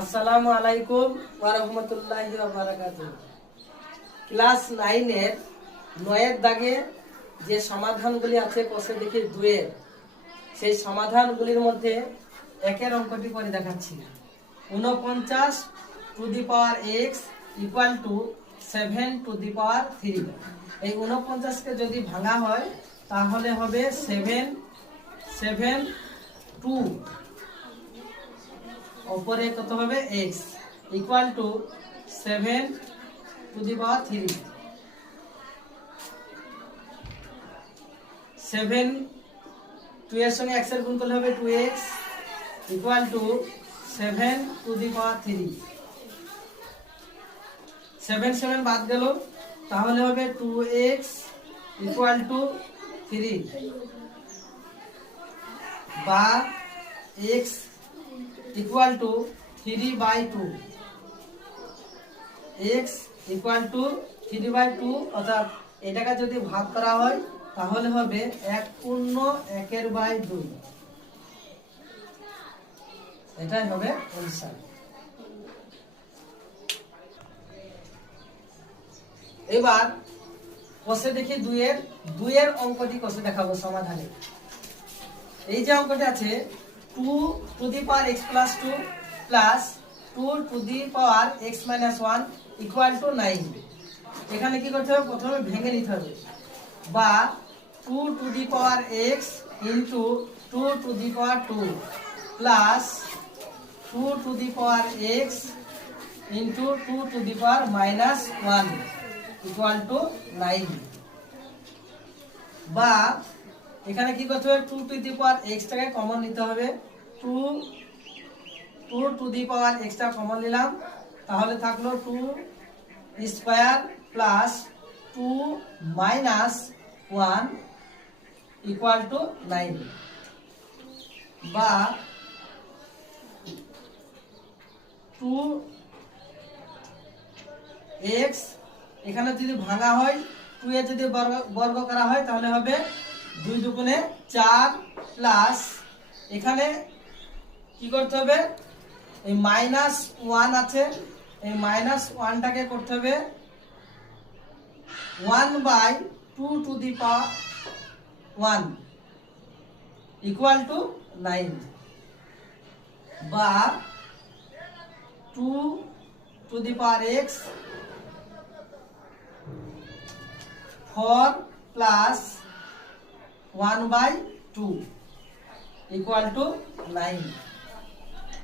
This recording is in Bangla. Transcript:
আসসালামু আলাইকুম ওয়া রাহমাতুল্লাহি ওয়া বারাকাতুহু। ক্লাস 9 এর 9 এর দাগে যে সমাধানগুলি আছে কোষে দেখি 2 এর, সেই সমাধানগুলির মধ্যে একের অঙ্কটি করে দেখাচ্ছি। 49 to the power x equal to 7 to the power 3। এই 49 কে যদি ভাঙা হয় তাহলে হবে 7 2, উপরে কত হবে x equal to 7 to the power 3। 7 2 এর সঙ্গে x এর গুণ করলে হবে 2x equal to 7 to the power 3। 7 7 বাদ গেল, তাহলে হবে 2x ইকুয়াল টু 3 বা x equal two 3/2। x equal two 3/2, অর্থাৎ এটাকে যদি ভাগ করা হয় তাহলে হবে 1/2। এটাই হবে आंसर। এবার কোষে দেখি 2 এর অঙ্কটি কোষে দেখাবো সমাধানে। এই যে অঙ্কটি আছে 2 two the power x plus 2 plus 2 two the power x minus 1 equal to 9। এখানে কি করতে হবে, প্রথমে ভেঙে নিতে হবে, বা 2 two the power x into 2 two the power 2 plus 2 two the power x into 2 two the power minus 1 equal to 9। বা এখানে কি করতে হবে, 2 টু দি পাওয়ার x টাকে কমন নিতে হবে। 2 টু দি পাওয়ার x টা কমন নিলাম, তাহলে থাকলো 2 square plus 2 minus 1 equal to 9। বা 2x এখানে যদি ভাঙা হয় 2 এর যদি বর্গ করা হয় তাহলে হবে 2 দুগুণে 4 প্লাস এখানে কি করতে হবে, এই মাইনাস 1 আছে, এই মাইনাস 1টাকে করতে হবে 1/2 two the power 1 equal to 9। বা 2 two the power x 4 plus 1/2 equal to 9।